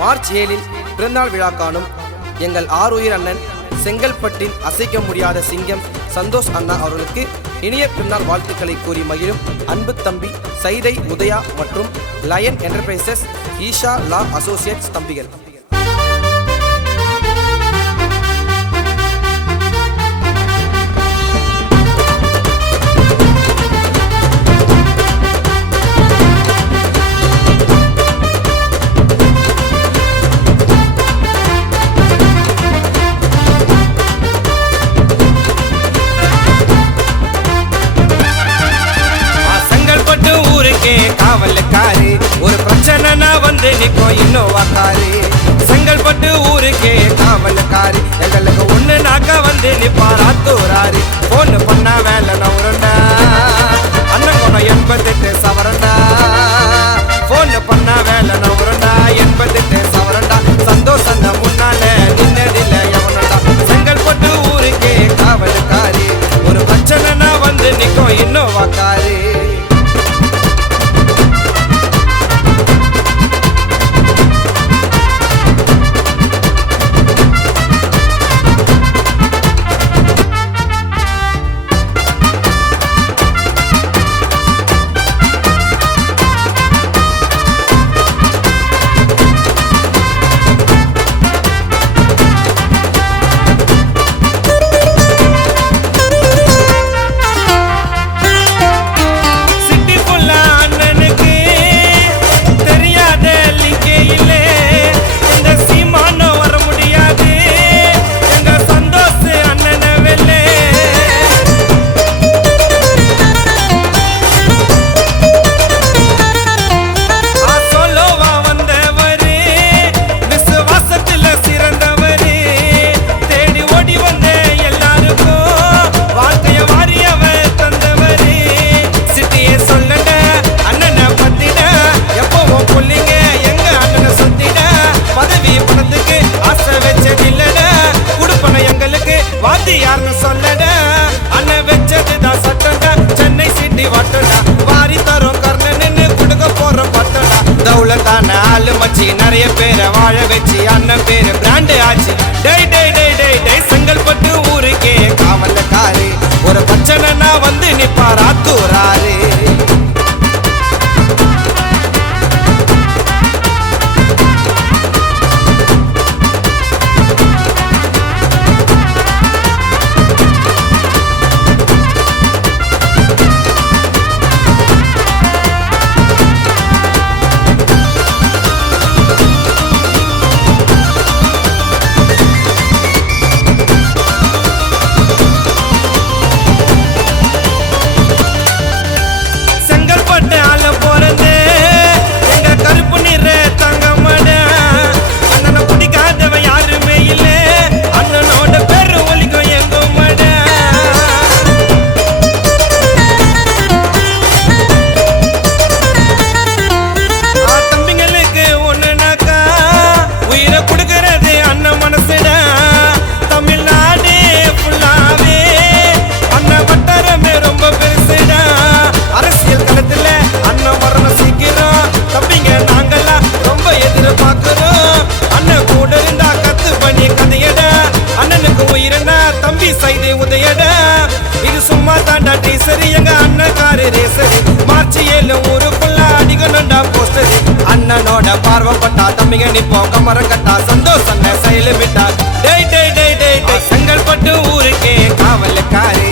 March 7 பிறந்தநாள் விழா காணும் எங்கள் ஆருயிர் அண்ணன் செங்கல்பட்டின் அசைக்க முடியாத சிங்கம் சந்தோஷ் அண்ணா அவர்களுக்கு இனிய பிறந்தநாள் வாழ்த்துக்களை கூறி மகிழும் அன்பு தம்பி சைதை உதயா மற்றும் லயன் என்டர்பிரைசஸ் ஈஷா லா அசோசியேட்ஸ் தம்பிகள். காவலுக்காரு ஒரு பிரச்சனைனா வந்து நிற்கும் இன்னோவா காரு. செங்கல்பட்டு ஊருக்கே காவலுக்காரு எங்களுக்கு ஒண்ணு நாக்க வந்து நிப்பார் ஆத்தூராரு. போன்னு பண்ணா வேலை நவுரண்டா அண்ணன் கொண்ட 88 சவரண்டா. போன்னு பண்ணா வேலை நவுரண்டா 88 சவரண்டா. சந்தோஷம் முன்னால நின்னதில்ல எவனண்டா. செங்கல்பட்டு ஊருக்கே காவலுக்காரு ஒரு பிரச்சனைனா வந்து நிற்கும் இன்னோவா காரு. யாருன்னு சொல்லடா அண்ணன் வச்சதுதான் சட்டண்டா. சென்னை சிட்டி வட்டண்டா வாரி தரும் கர்ணன்னு கொடுக்க போற பட்டண்டா. தௌலத்தான ஆளு மச்சி நிறைய பேரை வாழ வச்சு அண்ணன் பேரு பிராண்டு ஆச்சு. டை டை டை டை டை செங்கல்பட்டு ஊருக்கே காவலுக்காரு ஒரு பிரச்சனைனா வந்து நிப்பார் ஆத்தூராரு. இது சும்மா தாண்டா டீசர் எங்க அண்ணக்காரு ரேசர். மார்ச் 7 ஊருக்குள்ள அடிக்கணும்டா போஸ்டர். அண்ணனோட பார்வப்பட்டா தம்பிங்க நிப்போம் கமரம் கட்டா சந்தோஷம் செயலு விட்டா. டை டை டை டை டை செங்கல்பட்டு ஊருக்கே காவலுக்காரு